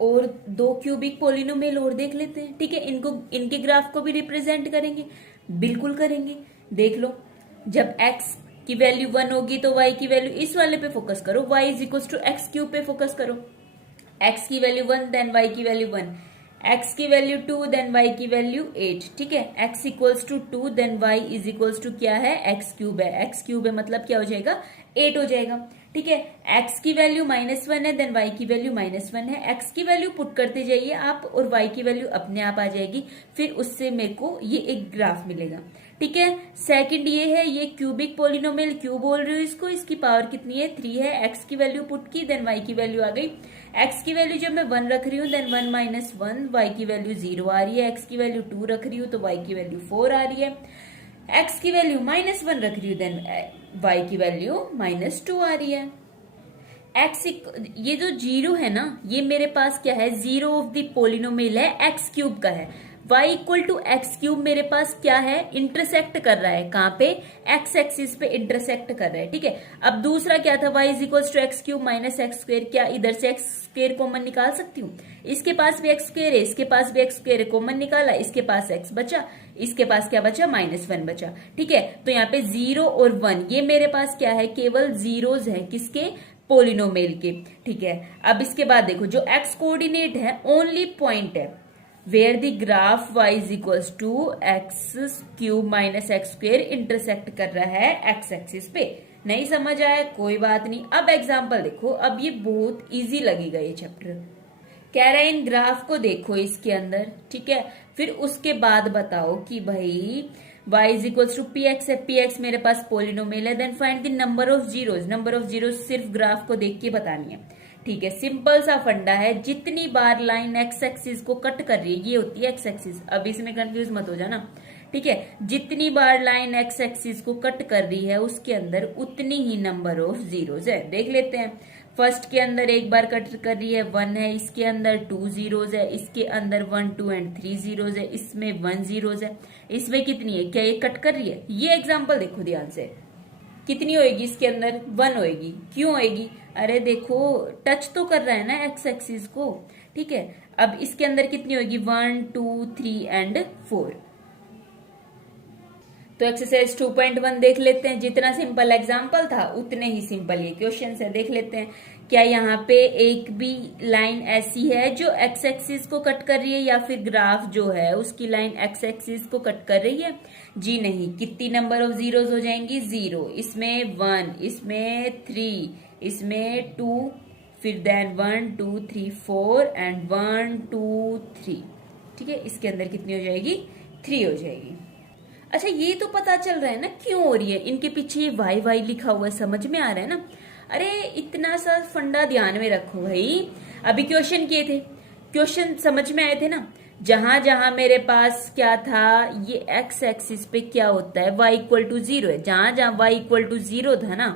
और दो cubic polynomial और देख लेते हैं। ठीक है, इनको इनके ग्राफ को भी रिप्रेजेंट करेंगे, बिल्कुल करेंगे। देख लो, जब x की वैल्यू 1 होगी तो y की वैल्यू, इस वाले पे फोकस करो, y is equal to x cube पे फोकस करो। x की वैल्यू 1 देन y की वैल्यू 1, x की वैल्यू 2 देन y की वैल्यू 8। ठीक है, x equals to 2 then y is equals to क्या है, x क्यूब है। x क्यूब है मतलब क्या हो जाएगा, 8 हो जाएगा। ठीक है, x की वैल्यू -1 है देन y की वैल्यू -1 है। x की वैल्यू पुट करते जाइए आप और y की वैल्यू अपने आप आ जाएगी, फिर उससे मेरे को ये एक ग्राफ मिलेगा। ठीक है, सेकंड ये है, ये क्यूबिक पोलिनोमियल क्यों बोल रही हूँ इसको, इसकी पावर कितनी है, 3 है। x की वैल्यू पुट की देन y की वैल्यू आ गई। x की वैल्यू जब मैं 1 रख रही हूँ देन 1 - 1, y की वैल्यू 0 आ रही है। x की वैल्यू 2 रख रही हूँ तो y की वैल्यू 4 आ रही है। x की वैल्यू -1 रख रही हूँ देन y की वैल्यू -2 आ रही है। x ये जो 0 है ना, ये मेरे पास क्या है, 0 ऑफ द पोलिनोमियल है, x क्यूब का है। y equal to x cube मेरे पास क्या है, इंटरसेक्ट कर रहा है, कहां पे, x एक्सिस पे इंटरसेक्ट कर रहा है। ठीक है, अब दूसरा क्या था, y is equal to x cube minus x square, क्या इधर से एक्स स्क्वेयर कॉमन निकाल सकती हूँ, इसके पास भी एक्स स्क्वेयर है, इसके पास भी एक्स स्क्वेयर है, कॉमन निकाला, इसके पास एक्स बचा, इसके पास क्या बचा, -1 बचा। ठीक है, तो यहाँ पे 0 और 1 ये मेरे पास क्या है, केवल जीरोज है, किसके, पोलिनोमियल के। ठीक है, अब इसके बाद देखो, जो एक्स कोऑर्डिनेट है ओनली पॉइंट है where the graph y is equals to x cube minus x square intersect कर रहा है एक्स एक्सिस पे। नहीं समझ आया, कोई बात नहीं। अब एग्जांपल देखो, अब ये बहुत इजी लगेगा ये चैप्टर। कह रहा है इन ग्राफ को देखो इसके अंदर, ठीक है, फिर उसके बाद बताओ कि भाई y is equals to p x है, पी एक्स मेरे पास पोलिनोमियल है, then find the number of zeros. Number of zeros सिर्फ ग्राफ को देख के बतानी है। ठीक है, सिंपल सा फंडा है, जितनी बार लाइन एक्स एक्सिस को कट कर रही है, ये होती है एक्स एक्सिस, अब इसमें कंफ्यूज मत हो जाना। ठीक है, जितनी बार लाइन एक्स एक्सिस को कट कर रही है उसके अंदर उतनी ही नंबर ऑफ जीरोज है। देख लेते हैं, फर्स्ट के अंदर एक बार कट कर रही है 1 है, इसके अंदर 2 जीरोज है, इसके अंदर 1 2 एंड 3 जीरोज है, इसमें 1 जीरोज है, इसमें कितनी है, क्या ये कट कर रही है, ये एग्जाम्पल देखो ध्यान से, कितनी होएगी, इसके अंदर 1 होएगी। क्यों होएगी, अरे देखो टच तो कर रहा है ना एक्स एक्सिस को। ठीक है, अब इसके अंदर कितनी होगी, 1 2 3 एंड 4। तो एक्सरसाइज 2.1 देख लेते हैं। जितना सिंपल एग्जाम्पल था उतने ही सिंपल ये क्वेश्चन है। देख लेते हैं, क्या यहाँ पे एक भी लाइन ऐसी है जो एक्स एक्सिस को कट कर रही है, या फिर ग्राफ जो है उसकी लाइन एक्स एक्सिस को कट कर रही है, जी नहीं। कितनी नंबर ऑफ जीरोज हो जाएंगी, 0, इसमें 1, इसमें 3, इसमें 2, फिर देन 1 2 3 4 एंड 1 2 3। ठीक है, इसके अंदर कितनी हो जाएगी, 3 हो जाएगी। अच्छा, ये तो पता चल रहा है ना क्यों हो रही है, इनके पीछे ये वाई वाई लिखा हुआ है, समझ में आ रहा है ना। अरे इतना सा फंडा ध्यान में रखो भाई, अभी क्वेश्चन किए थे, क्वेश्चन समझ में आए थे ना। जहां जहां मेरे पास क्या था, ये एक्स एक्सिस पे क्या होता है, y इक्वल टू 0 है, जहां जहां y इक्वल टू 0 था ना,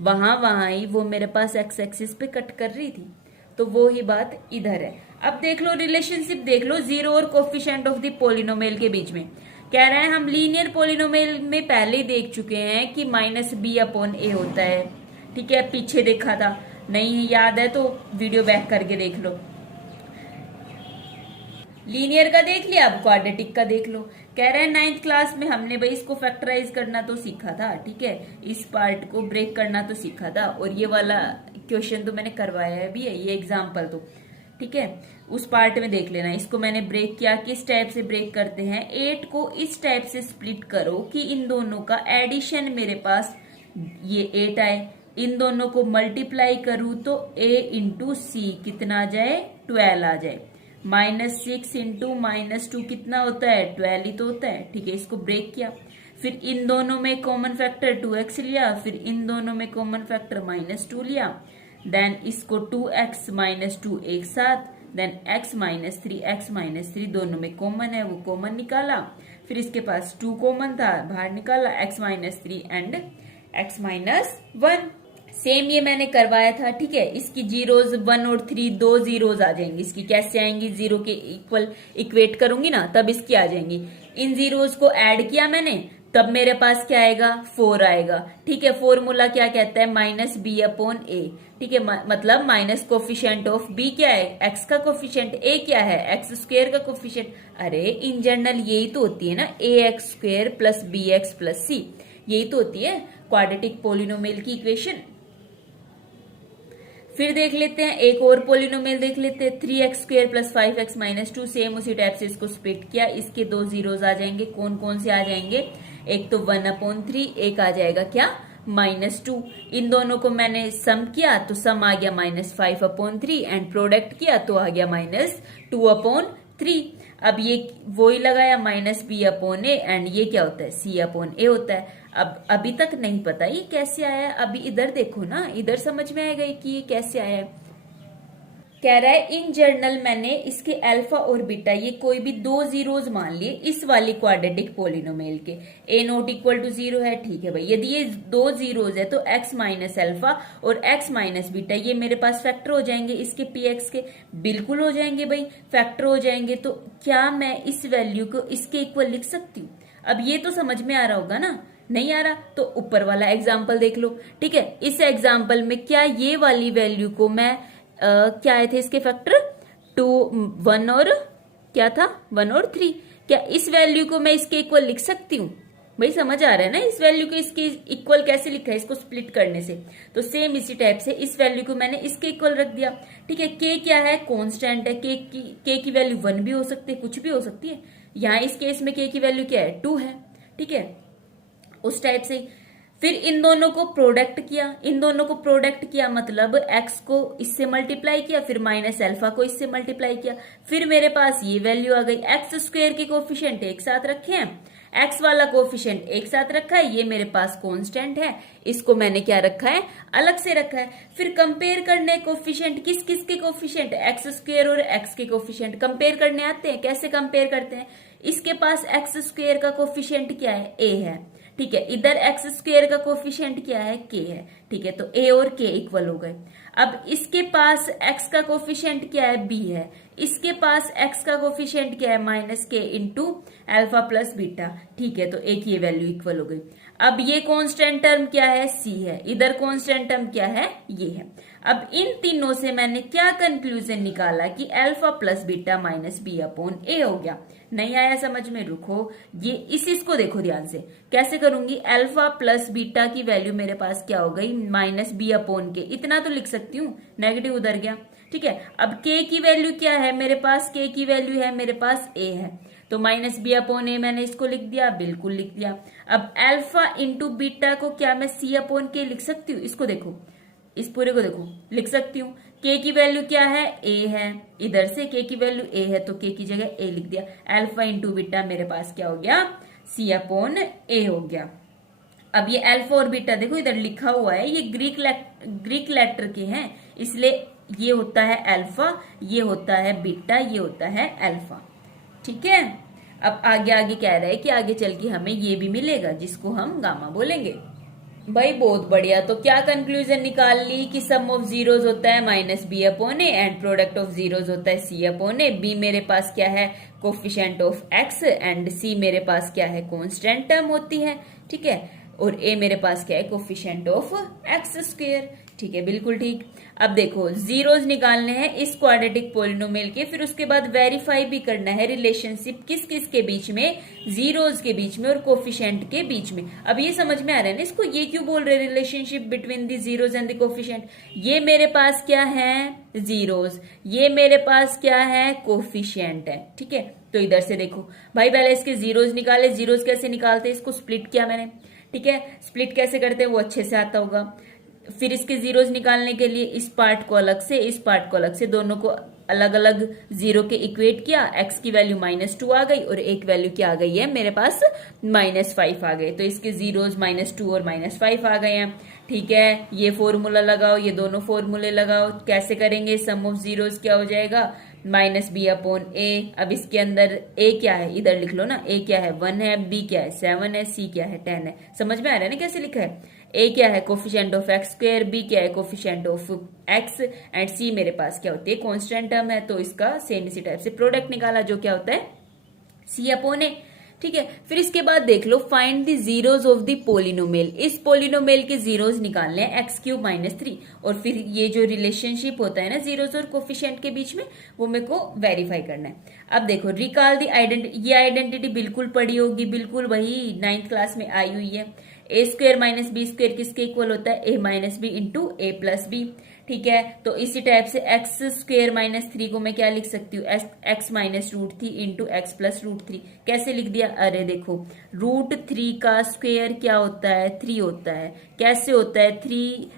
वहां वहां ही वो मेरे पास एक्स एक्सिस पे कट कर रही थी, तो वो ही बात इधर है। अब देख लो रिलेशनशिप, देख लो 0 और कोफिशिएंट ऑफ द पोलिनोमियल के बीच में। कह रहे हैं हम लीनियर पोलिनोमियल में पहले ही देख चुके हैं कि -b/a होता है। ठीक है, पीछे देखा था, नहीं याद है तो वीडियो बैक करके देख लो। लीनियर का देख लिया, अब क्वाड्रेटिक का देख लो। कह रहे हैं 9th क्लास में हमने भाई इसको फैक्टराइज करना तो सीखा था। ठीक है, इस पार्ट को ब्रेक करना तो सीखा था, और ये वाला क्वेश्चन तो मैंने करवाया भी है, ये एग्जाम्पल तो। ठीक है, उस पार्ट में देख लेना। इसको मैंने ब्रेक किया, किस टाइप से ब्रेक करते हैं, 8 को इस टाइप से स्प्लिट करो कि इन दोनों का एडिशन मेरे पास ये 8 आए, इन दोनों को मल्टीप्लाई करूं तो a इंटू सी कितना आ जाए, 12 आ जाए। -6 इंटू -2 कितना होता है, 12 ही तो होता है। ठीक है, इसको ब्रेक किया, फिर इन दोनों में कॉमन फैक्टर 2x लिया, फिर इन दोनों में कॉमन फैक्टर -2 लिया, देन इसको 2x - 2 एक साथ, देन x - 3 दोनों में कॉमन है, वो कॉमन निकाला, फिर इसके पास 2 कॉमन था, बाहर निकाला, x - 3 एंड x - 1। सेम ये मैंने करवाया था। ठीक है, इसकी जीरोज 1 और 3 दो जीरोज आ जाएंगी, इसकी कैसे आएंगी, 0 के इक्वल इक्वेट करूंगी ना तब इसकी आ जाएंगी। इन जीरोज को ऐड किया मैंने तब मेरे पास क्या आएगा, 4 आएगा। ठीक है, फॉर्मूला क्या कहता है, माइनस बी अपॉन ए। ठीक है, मतलब माइनस कोफिशिएंट ऑफ बी क्या है, एक्स का कोफिशिएंट, ए क्या है, एक्स स्क्वायर का कोफिशिएंट। अरे इन जनरल यही तो होती है ना, a x square plus b x plus c, यही तो होती है क्वाड्रेटिक पोलिनोमियल की इक्वेशन। फिर देख लेते हैं एक और पोलिनोमियल देख लेते हैं, 3x square plus 5x minus 2। Same उसी टाइप से इसको स्प्लिट किया, इसके 2 जीरोज आ जाएंगे। कौन कौन से आ जाएंगे, एक तो 1/3, एक आ जाएगा क्या, -2। इन दोनों को मैंने सम किया तो सम आ गया -5/3 एंड प्रोडक्ट किया तो आ गया -2/3। अब ये वो ही लगाया -b/a एंड ये क्या होता है, c/a होता है। अब अभी तक नहीं पता ये कैसे आया, अभी इधर देखो ना, इधर समझ में आएगा कि ये कैसे आया है। कह रहा है इन जनरल मैंने इसके अल्फा और बीटा ये कोई भी 2 जीरोज मान लिए इस वाली क्वाड्रेटिक पोलिनोमियल के, a नॉट इक्वल टू 0 है। ठीक है भाई, यदि ये 2 जीरोज है तो x माइनस अल्फा और x माइनस बीटा ये मेरे पास फैक्टर हो जाएंगे इसके px के, बिल्कुल हो जाएंगे भाई, फैक्टर हो जाएंगे। तो क्या मैं इस वैल्यू को इसके इक्वल लिख सकती हूँ? अब ये तो समझ में आ रहा होगा ना, नहीं आ रहा तो ऊपर वाला एग्जाम्पल देख लो। ठीक है, इस एग्जाम्पल में क्या ये वाली वैल्यू को मैं क्या आए थे इसके फैक्टर, 2, 1 और क्या था, 1 और 3, क्या इस वैल्यू को मैं इसके इक्वल लिख सकती हूँ? भाई समझ आ रहा है ना, इस वैल्यू को इसके इक्वल कैसे लिखा है, इसको स्प्लिट करने से। तो सेम इसी टाइप से इस वैल्यू को मैंने इसके इक्वल रख दिया। ठीक है, के क्या है, कांस्टेंट है, के की वैल्यू 1 भी हो सकती है, कुछ भी हो सकती है। यहाँ इस केस में के की वैल्यू क्या है, 2 है। ठीक है, उस टाइप से फिर इन दोनों को प्रोडक्ट किया, इन दोनों को प्रोडक्ट किया मतलब x को इससे मल्टीप्लाई किया, फिर माइनस अल्फा को इससे मल्टीप्लाई किया, फिर मेरे पास ये वैल्यू आ गई। एक्स स्क्वायर के कोफिशिएंट एक साथ रखे हैं, x वाला कोफिशिएंट एक साथ रखा है, ये मेरे पास कांस्टेंट है, इसको मैंने क्या रखा है, अलग से रखा है। फिर कंपेयर करने कोफिशिएंट, किस किस के कोफिशिएंट, एक्स स्क्वायर और x के कोफिशिएंट कंपेयर करने आते हैं। कैसे कंपेयर करते हैं, इसके पास एक्स स्क्वायर का कोफिशिएंट क्या है, a है। ठीक है, इधर एक्स स्क्वायर का कोफिशिएंट क्या है, k है। ठीक है, तो a और k इक्वल हो गए। अब इसके पास x का कोफिशिएंट क्या है, b है। इसके पास x का कोफिशिएंट क्या है, -k into alpha plus beta. ठीक है, तो एक ये वैल्यू इक्वल हो गई। अब ये कांस्टेंट टर्म क्या है, c है, इधर कांस्टेंट टर्म क्या है, ये है। अब इन तीनों से मैंने क्या कंक्लूजन निकाला कि alpha plus beta minus b/a हो गया। नहीं आया समझ में, रुको, ये इसको देखो ध्यान से, कैसे करूंगी, अल्फा प्लस बीटा की वैल्यू मेरे पास क्या हो गई, -b/k, इतना तो लिख सकती हूँ, नेगेटिव उधर गया। ठीक है, अब k की वैल्यू क्या है मेरे पास, k की वैल्यू है मेरे पास a है, तो -b/a मैंने इसको लिख दिया, बिल्कुल लिख दिया। अब अल्फा इंटू बीटा को क्या मैं c/k लिख सकती हूँ, इसको देखो, इस पूरे को देखो, लिख सकती हूँ। k की वैल्यू क्या है, a है, इधर से k की वैल्यू a है तो k की जगह a लिख दिया। अल्फा इंटू बीटा मेरे पास क्या हो गया, c/a हो गया। अब ये अल्फा और बीटा देखो इधर लिखा हुआ है, ये ग्रीक लेटर के हैं, इसलिए ये होता है अल्फा, ये होता है बीटा, ये होता है अल्फा। ठीक है, अब आगे आगे कह रहा है कि आगे चल के हमें ये भी मिलेगा जिसको हम गामा बोलेंगे। भाई बहुत बढ़िया, तो क्या कंक्लूजन निकाल ली कि सम ऑफ जीरोज होता है -b/a and product of zeros होता है c/a। b मेरे पास क्या है, coefficient of x and c मेरे पास क्या है, कांस्टेंट टर्म होती है। ठीक है, और a मेरे पास क्या है, कोफिशिएंट ऑफ x स्क्वायर। ठीक है, बिल्कुल ठीक। अब देखो जीरोज निकालने हैं इस क्वाड्रेटिक पोलिनोमियल के, फिर उसके बाद वेरीफाई भी करना है रिलेशनशिप किस किस के बीच में, जीरोज के बीच में और कोफिशिएंट के बीच में। अब ये समझ में आ रहा है ना इसको, ये क्यों बोल रहे हैं relationship between the zeros and the coefficient. ये मेरे पास क्या है, जीरोज, ये मेरे पास क्या है, कोफिशिएंट है। ठीक है, तो इधर से देखो भाई, पहले इसके जीरोज निकाले। जीरोज कैसे निकालते हैं, इसको स्प्लिट किया मैंने। ठीक है, स्प्लिट कैसे करते हैं वो अच्छे से आता होगा। फिर इसके जीरोज निकालने के लिए इस पार्ट को अलग से, इस पार्ट को अलग से, दोनों को अलग अलग जीरो के इक्वेट किया। x की वैल्यू -2 आ गई और एक वैल्यू क्या आ गई है मेरे पास, -5 आ गए। तो इसके जीरोज -2 और -5 आ गए हैं। ठीक है, ये फॉर्मूला लगाओ, ये दोनों फॉर्मूले लगाओ। कैसे करेंगे, सम ऑफ जीरोज क्या हो जाएगा, -b/a। अब इसके अंदर a क्या है, इधर लिख लो ना, a क्या है, 1 है, b क्या है, 7 है, c क्या है, 10 है। समझ में आ रहा है ना कैसे लिखा है। a क्या है, coefficient of x square, b क्या है, coefficient of x and c मेरे पास क्या होती है, कांस्टेंट टर्म है। तो इसका सेम इसी टाइप से प्रोडक्ट निकाला जो क्या होता है, c/a। ठीक है। फिर इसके बाद देख लो, find the zeros of the polynomial. इस पोलिनोमियल के जीरोज निकालने हैं x³ - 3, और फिर ये जो रिलेशनशिप होता है ना जीरोज और कोफिशिएंट के बीच में, वो मेरे को वेरीफाई करना है। अब देखो, रिकॉल द आइडेंटिटी, ये आइडेंटिटी बिल्कुल पढ़ी होगी, बिल्कुल वही 9th क्लास में आई हुई है। a² - b² किसके इक्वल होता है? a - b into a+b। ठीक है, तो इसी टाइप से x² - 3 को मैं क्या लिख सकती हूँ? x - √3 into x + √3। कैसे लिख दिया? अरे देखो, √3 का स्क्वायर क्या होता है? 3 होता है। कैसे होता है? 3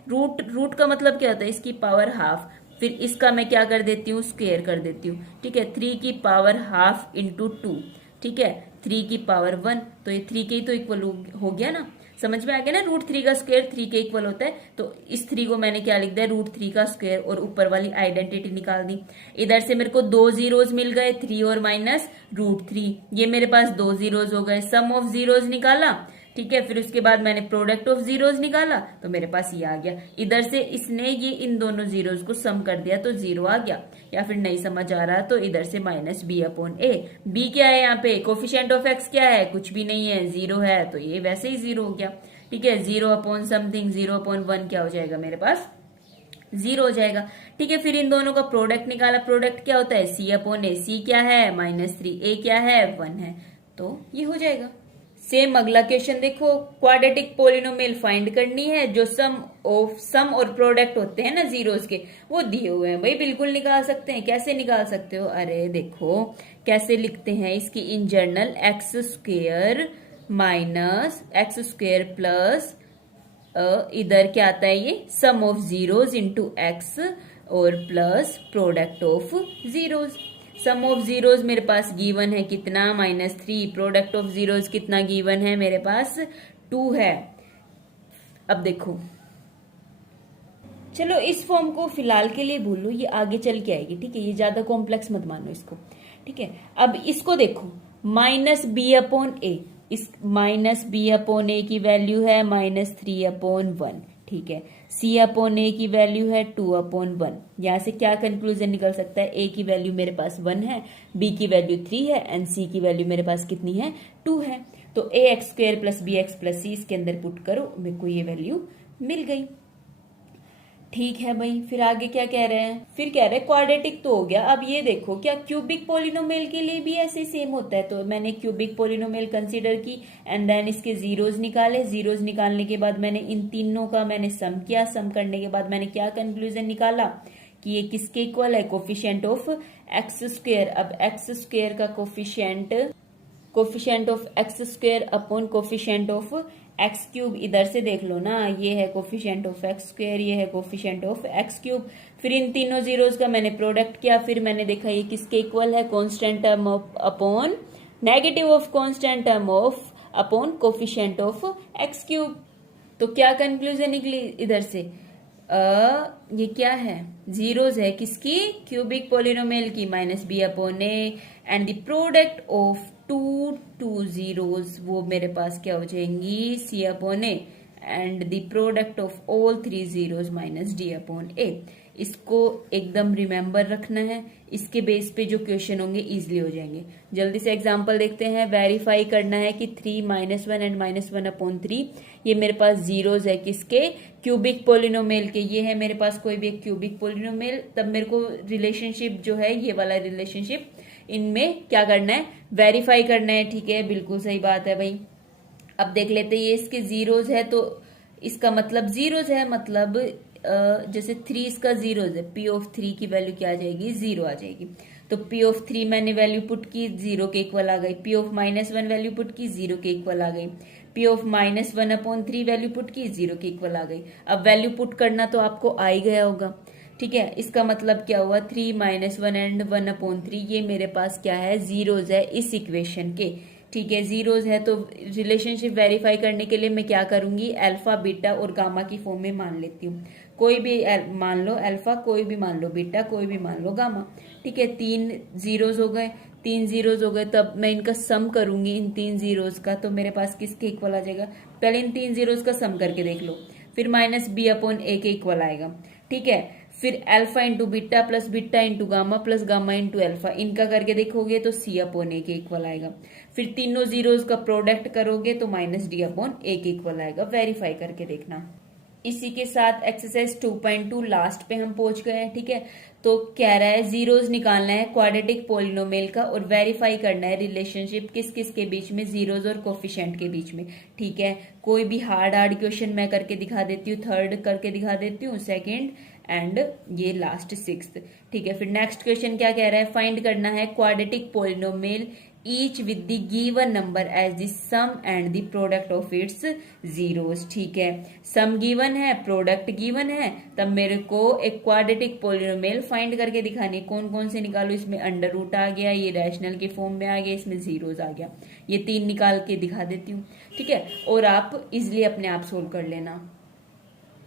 रूट का मतलब क्या होता है? इसकी पावर हाफ। फिर इसका मैं क्या कर देती हूँ? स्क्वायर कर देती हूँ। ठीक है, 3 की पावर हाफ इंटू 2। ठीक है, 3 की पावर 1, तो ये 3 के ही तो इक्वल हो गया ना। समझ में आ गया ना? √3 का स्क्वायर 3 के इक्वल होता है, तो इस 3 को मैंने क्या लिख दिया? √3 का स्क्वायर, और ऊपर वाली आइडेंटिटी निकाल दी। इधर से मेरे को 2 जीरोज मिल गए, 3 और माइनस √3। ये मेरे पास 2 जीरोज हो गए, सम ऑफ जीरोज निकाला। ठीक है, फिर उसके बाद मैंने प्रोडक्ट ऑफ जीरोज निकाला, तो मेरे पास ये आ गया। इधर से इसने ये इन दोनों जीरोज को सम कर दिया, तो 0 आ गया। या फिर नहीं समझ आ रहा तो इधर से -b/a। b क्या है यहाँ पे? कोफिशिएंट ऑफ x क्या है? कुछ भी नहीं है, 0 है, तो ये वैसे ही 0 हो गया। ठीक है, 0/समथिंग 0/1 क्या हो जाएगा मेरे पास? 0 हो जाएगा। ठीक है, फिर इन दोनों का प्रोडक्ट निकाला। प्रोडक्ट क्या होता है? c/a। c क्या है? -3। a क्या है? 1 है, तो ये हो जाएगा। सेम अगला क्वेश्चन देखो, क्वाड्रेटिक पोलिनोमियल फाइंड करनी है, जो सम और प्रोडक्ट होते हैं ना जीरोस के, वो दिए हुए हैं। भाई बिल्कुल निकाल सकते हैं। कैसे निकाल सकते हो? अरे देखो कैसे लिखते हैं इसकी in general, x² - x² plus इधर क्या आता है? ये sum of zeros into x, और plus product of zeros. Sum of zeros मेरे पास गिवन है कितना? -3। प्रोडक्ट ऑफ जीरोज कितना गिवन है? मेरे पास 2 है। अब देखो, चलो इस फॉर्म को फिलहाल के लिए भूलो, ये आगे चल के आएगी। ठीक है, ये ज्यादा कॉम्प्लेक्स मत मानो इसको। ठीक है, अब इसको देखो, -b/a। इस -b/a की वैल्यू है -3/1। ठीक है, c/a की वैल्यू है 2/1। यहां से क्या कंक्लूजन निकल सकता है? a की वैल्यू मेरे पास 1 है, b की वैल्यू 3 है, एंड c की वैल्यू मेरे पास कितनी है? 2 है। तो ax² + bx + c इसके अंदर पुट करो, मेरे को ये वैल्यू मिल गई। ठीक है भाई, फिर आगे क्या कह रहे हैं? फिर कह रहे हैं क्वाड्रेटिक तो हो गया। अब ये देखो, क्या क्यूबिक पोलिनोमियल के लिए भी ऐसे सेम होता है? तो मैंने क्यूबिक पोलिनोमियल कंसीडर की, एंड देन इसके जीरोज निकाले। जीरोज निकालने के बाद मैंने इन तीनों का मैंने सम किया। सम करने के बाद मैंने क्या कंक्लूजन निकाला? कि ये किसके इक्वल है? Coefficient of x²। अब x² का coefficient of x² upon coefficient of x³। इधर से देख लो ना, ये है कोफिशिएंट ऑफ x², ये है कोफिशिएंट ऑफ x³। फिर इन तीनों जीरोज का मैंने प्रोडक्ट किया। फिर मैंने देखा ये किसके इक्वल है? Constant term upon negative of constant term of upon coefficient of x³। तो क्या कंक्लूजन निकली इधर से? ये क्या है? जीरोज है किसकी? क्यूबिक पोलिनोमियल की, -b/a, and the product of two zeros, वो मेरे पास क्या हो जाएंगी? c/a, and the product of all 3 zeros -d/a। इसको एकदम रिमेंबर रखना है, इसके बेस पे जो क्वेश्चन होंगे इजिली हो जाएंगे। जल्दी से एग्जांपल देखते हैं। वेरीफाई करना है कि 3 - 1 एंड -1/3 ये मेरे पास जीरोज है किसके? क्यूबिक पोलिनोमियल के। ये है मेरे पास कोई भी एक क्यूबिक पोलिनोमियल, तब मेरे को रिलेशनशिप जो है, ये वाला रिलेशनशिप, इनमें क्या करना है? वेरीफाई करना है। ठीक है, बिल्कुल सही बात है भाई। अब देख लेते हैं, ये इसके जीरोज है, तो इसका मतलब जीरोज है, मतलब जैसे 3 इसका जीरोज है, p/3 की वैल्यू क्या आ जाएगी? 0 आ जाएगी। तो p/3 मैंने वैल्यू पुट की, 0 के इक्वल आ गई। p/-1 वैल्यू पुट की, 0 के इक्वल आ गई। p/-1/3 वैल्यू पुट की, 0 के इक्वल आ गई। अब वैल्यू पुट करना तो आपको आ ही गया होगा। ठीक है, इसका मतलब क्या हुआ? 3 - 1 एंड 1/3 ये मेरे पास क्या है? जीरोज है इस इक्वेशन के। ठीक है, जीरोज है, तो रिलेशनशिप वेरीफाई करने के लिए मैं क्या करूंगी? अल्फा, बीटा और गामा की फॉर्म में मान लेती हूँ। कोई भी मान लो अल्फा, कोई भी मान लो बीटा, कोई भी मान लो गामा। ठीक है, 3 जीरोज हो गए, 3 जीरोज हो गए। तब मैं इनका सम करूंगी, इन 3 जीरोज का, तो मेरे पास किसके इक्वल आ जाएगा? पहले इन 3 जीरोज का सम करके देख लो, फिर -b/a के इक्वल आएगा। ठीक है, फिर alpha into beta plus beta into gamma plus gamma into alpha, इनका करके देखोगे तो सी अपॉन ए के इक्वल आएगा। फिर तीनों जीरोस का प्रोडक्ट करोगे तो माइनस डी अपॉन ए के इक्वल आएगा। वेरीफाई करके देखना। इसी के साथ एक्सरसाइज 2.2 लास्ट पे हम पहुंच गए हैं। ठीक है, तो कह रहा है जीरोस निकालना है क्वाड्रेटिक पोलिनोमियल का और वेरीफाई करना है रिलेशनशिप किस किस के बीच में, जीरोस और कोफिशिएंट के बीच में। ठीक है, कोई भी हार्ड क्वेश्चन मैं करके दिखा देती हूँ, थर्ड करके दिखा देती हूँ, सेकंड एंड ये लास्ट सिक्स्थ। ठीक है, फिर नेक्स्ट क्वेश्चन क्या कह रहा है, फाइंड करना है quadratic polynomial each with the given number as the sum and the product of its zeros. ठीक है, सम गिवन है, प्रोडक्ट गिवन है, तब मेरे को एक क्वाड्रेटिक पोलिनोमियल फाइंड करके दिखानी। कौन कौन से निकालो, इसमें अंडर रूट आ गया, ये रैशनल के फॉर्म में आ गया, इसमें जीरोस आ गया, ये तीन निकाल के दिखा देती हूँ। ठीक है, और आप इजिली अपने आप सोल्व कर लेना।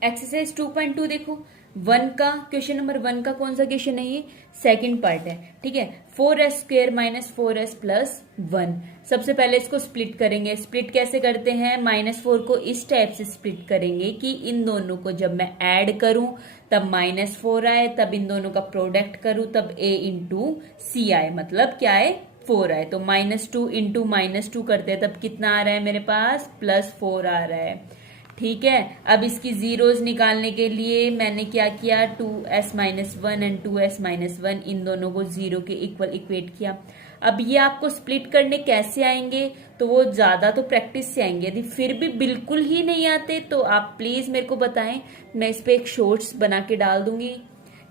एक्सरसाइज 2.2 देखो, 1 का क्वेश्चन नंबर 1 का कौन सा क्वेश्चन है, ये सेकंड पार्ट है। ठीक है, 4s square minus 4s plus 1। सबसे पहले इसको स्प्लिट करेंगे। स्प्लिट कैसे करते हैं, -4 को इस टाइप से स्प्लिट करेंगे कि इन दोनों को जब मैं ऐड करूं तब -4 आए, तब इन दोनों का प्रोडक्ट करूं तब a इंटू सी आए, मतलब क्या है 4 आए। तो -2 इंटू -2 करते हैं तब कितना आ रहा है मेरे पास, +4 आ रहा है। ठीक है, अब इसकी जीरोस निकालने के लिए मैंने क्या किया, 2s-1 एंड 2s-1 इन दोनों को जीरो के इक्वल इक्वेट किया। अब ये आपको स्प्लिट करने कैसे आएंगे, तो वो ज्यादा तो प्रैक्टिस से आएंगे। यदि फिर भी बिल्कुल ही नहीं आते तो आप प्लीज मेरे को बताएं, मैं इस पे एक शॉर्ट्स बना के डाल दूंगी।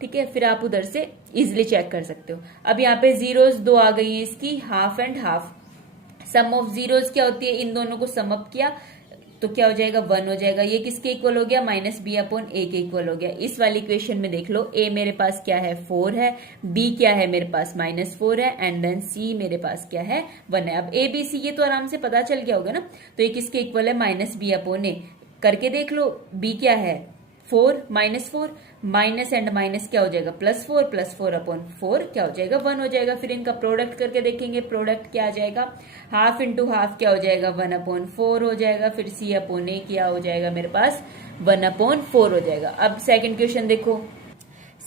ठीक है, फिर आप उधर से इजिली चेक कर सकते हो। अब यहाँ पे जीरोस 2 आ गई है, इसकी half and half. Sum of zeros क्या होती है, इन दोनों को सम अप किया तो क्या हो जाएगा, 1 हो जाएगा। ये किसके इक्वल हो गया, -b अपॉन a के इक्वल हो गया। इस वाली इक्वेशन में देख लो, a मेरे पास क्या है 4 है, b क्या है मेरे पास -4 है, एंड देन c मेरे पास क्या है 1 है। अब a b c ये तो आराम से पता चल गया होगा ना, तो ये किसके इक्वल है, -b अपॉन a। करके देख लो, b क्या है 4 -4, माइनस एंड माइनस क्या हो जाएगा, +4, +4 अपॉन 4 क्या हो जाएगा, 1 हो जाएगा। फिर इनका प्रोडक्ट करके देखेंगे, प्रोडक्ट क्या आ जाएगा, हाफ इंटू हाफ क्या हो जाएगा, 1 अपॉन 4 हो जाएगा। फिर c अपॉन a क्या हो जाएगा मेरे पास, 1 अपॉन 4 हो जाएगा। अब सेकंड क्वेश्चन देखो,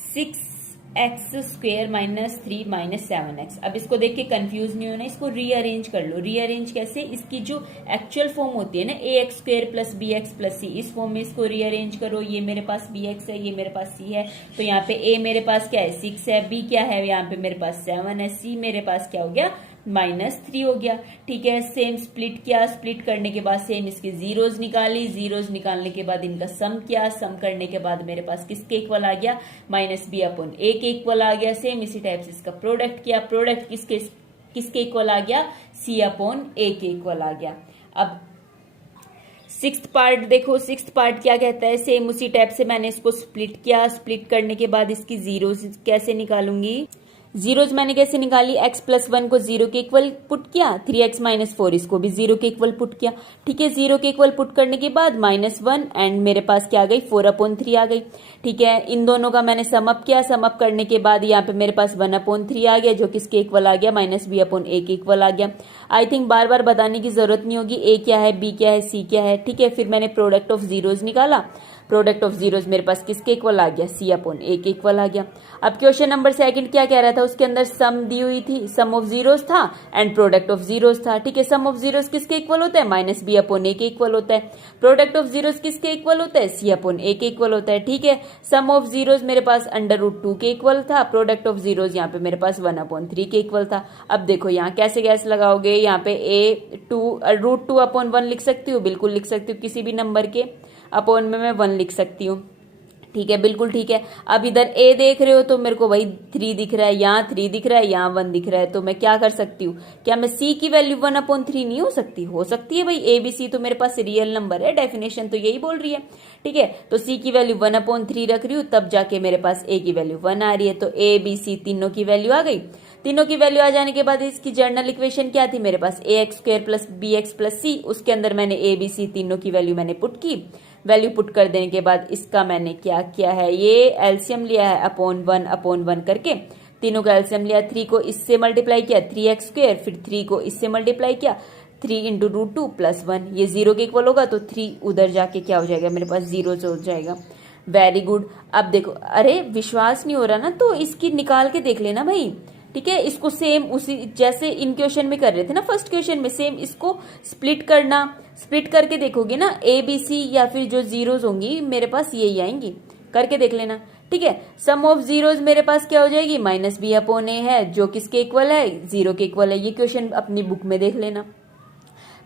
6x स्क्वेयर -3 -7x। अब इसको देख के कंफ्यूज नहीं होना, इसको रीअरेंज कर लो। रीअरेंज कैसे, इसकी जो एक्चुअल फॉर्म होती है ना, ax square plus bx plus c, इस फॉर्म में इसको रीअरेंज करो। ये मेरे पास bx है, ये मेरे पास c है, तो यहाँ पे a मेरे पास क्या है 6 है, b क्या है यहाँ पे मेरे पास 7 है, c मेरे पास क्या हो गया -3 हो गया। ठीक है, सेम स्प्लिट किया, स्प्लिट करने के बाद सेम इसकी जीरोस निकाली, जीरोस निकालने के बाद इनका सम किया, सम करने के बाद मेरे पास किसके इक्वल आ गया, -b अपॉन a के इक्वल आ गया। सेम इसी टाइप से इसका प्रोडक्ट किया, प्रोडक्ट किसके इक्वल आ गया, c अपॉन a के इक्वल आ गया। अब सिक्स्थ पार्ट देखो, सिक्स्थ पार्ट क्या कहता है, सेम उसी टाइप से मैंने इसको स्प्लिट किया, स्प्लिट करने के बाद इसकी जीरोस कैसे निकालूंगी, जीरोज मैंने कैसे निकाली, x+1 को 0 के इक्वल पुट किया, 3x-4 इसको भी 0 के इक्वल पुट किया। ठीक है, 0 के इक्वल पुट करने के बाद -1 एंड मेरे पास क्या आ गई 4/3 आ गई। ठीक है, इन दोनों का मैंने सम अप किया, सम अप करने के बाद यहाँ पे मेरे पास 1/3 आ गया, जो किसके इक्वल आ गया, -b अपॉन a के इक्वल आ गया। आई थिंक बार बार बताने की जरूरत नहीं होगी, a क्या है, b क्या है, c क्या है। ठीक है, फिर मैंने प्रोडक्ट ऑफ जीरोज निकाला, प्रोडक्ट ऑफ जीरोज मेरे पास किसके इक्वल आ गया, c अपॉन a के इक्वल आ गया। अब क्वेश्चन नंबर सेकंड क्या कह रहा था, उसके अंदर सम दी हुई थी, सम ऑफ जीरोज था एंड प्रोडक्ट ऑफ जीरोज था। ठीक है, सम ऑफ जीरोज किसके इक्वल होता है, -b अपॉन a के इक्वल होता है। प्रोडक्ट ऑफ जीरोज किसके इक्वल होता है, c अपॉन a के इक्वल होता है। ठीक है, सम ऑफ जीरोज मेरे पास √2 के इक्वल था, प्रोडक्ट ऑफ जीरोज यहाँ पे मेरे पास 1/3 के इक्वल था। अब देखो यहाँ कैसे गैस लगाओगे, यहाँ पे √2 अपॉन 1 लिख सकती हूँ, बिल्कुल लिख सकती हूँ, किसी भी नंबर के अपॉन में मैं 1 लिख सकती हूँ। ठीक है, बिल्कुल ठीक है। अब इधर a देख रहे हो तो मेरे को वही 3 दिख रहा है, यहाँ 3 दिख रहा है, यहाँ 1 दिख रहा है, तो मैं क्या कर सकती हूँ, क्या मैं c की वैल्यू 1/3 नहीं हो सकती, हो सकती है भाई, a b c तो मेरे पास रियल नंबर है, डेफिनेशन तो यही बोल रही है। ठीक है, तो c की वैल्यू 1/3 रख रही हूँ, तब जाके मेरे पास a की वैल्यू 1 आ रही है, तो a b c तीनों की वैल्यू आ गई। तीनों की वैल्यू आ जाने के बाद इसकी जर्नल इक्वेशन क्या थी मेरे पास, ax square plus bx plus c, उसके अंदर मैंने a b c तीनों की वैल्यू मैंने पुट की। वैल्यू पुट कर देने के बाद इसका मैंने क्या किया है, ये एलसीएम लिया है अपॉन 1 करके, तीनों का एलसीएम लिया, 3 को इससे मल्टीप्लाई किया 3x स्क्वायर, फिर 3 को इससे मल्टीप्लाई किया 3 इंटू √2 + 1, ये 0 के इक्वल होगा तो 3 उधर जाके क्या हो जाएगा मेरे पास 0 हो जाएगा। Very good. अब देखो, अरे विश्वास नहीं हो रहा ना तो इसकी निकाल के देख लेना भाई, ठीक है। इसको सेम उसी जैसे इन क्वेश्चन में कर रहे थे ना, फर्स्ट क्वेश्चन में, सेम इसको स्प्लिट करना। स्प्लिट करके देखोगे ना, ए बी सी या फिर जो जीरोज होंगी मेरे पास यही आएंगी, करके देख लेना, ठीक है। सम ऑफ जीरोज मेरे पास क्या हो जाएगी, माइनस बी अपॉन ए है, जो किसके इक्वल है, जीरो के इक्वल है। ये क्वेश्चन अपनी बुक में देख लेना।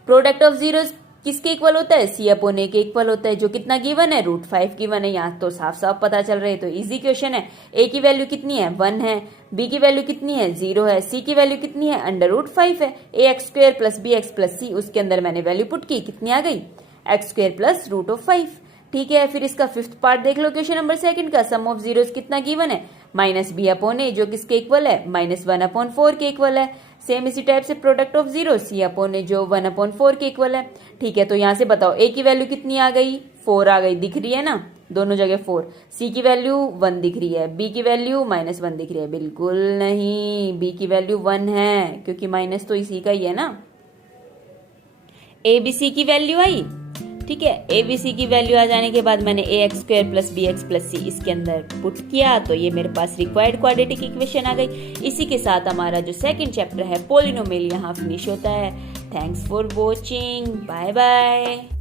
प्रोडक्ट ऑफ जीरोज किसके इक्वल होता है, सी अपॉन ए के इक्वल होता है, जो कितना गिवन है, √5 गिवन है। यहाँ तो साफ साफ पता चल रहा है, तो इजी क्वेश्चन है। ए की वैल्यू कितनी है, 1 है। बी की वैल्यू कितनी है, 0 है। सी की वैल्यू कितनी है, √5 है। ax² + bx + c, उसके अंदर मैंने वैल्यू पुट की, कितनी आ गई, x² + √5, ठीक है। फिर इसका फिफ्थ पार्ट देख लो, क्वेश्चन नंबर सेकंड का। सम ऑफ जीरोज कितना गिवन है, माइनस बी अपॉन ए, जो किसके इक्वल है, -1/4 के इक्वल है। सेम इसी टाइप से product of zero, c upon a, जो 1/4 के इक्वल है, ठीक है। तो यहां से बताओ, ए की वैल्यू कितनी आ गई, 4 आ गई, दिख रही है ना दोनों जगह 4। सी की वैल्यू 1 दिख रही है, बी की वैल्यू -1 दिख रही है, बिल्कुल नहीं, बी की वैल्यू 1 है, क्योंकि माइनस तो इसी का ही है ना। ए बी सी की वैल्यू आई, ठीक है। ए बी सी की वैल्यू आ जाने के बाद मैंने ax² + bx + c इसके अंदर पुट किया, तो ये मेरे पास रिक्वायर्ड क्वाड्रेटिक इक्वेशन आ गई। इसी के साथ हमारा जो सेकंड चैप्टर है पॉलिनोमियल यहाँ फिनिश होता है। Thanks for watching, bye bye.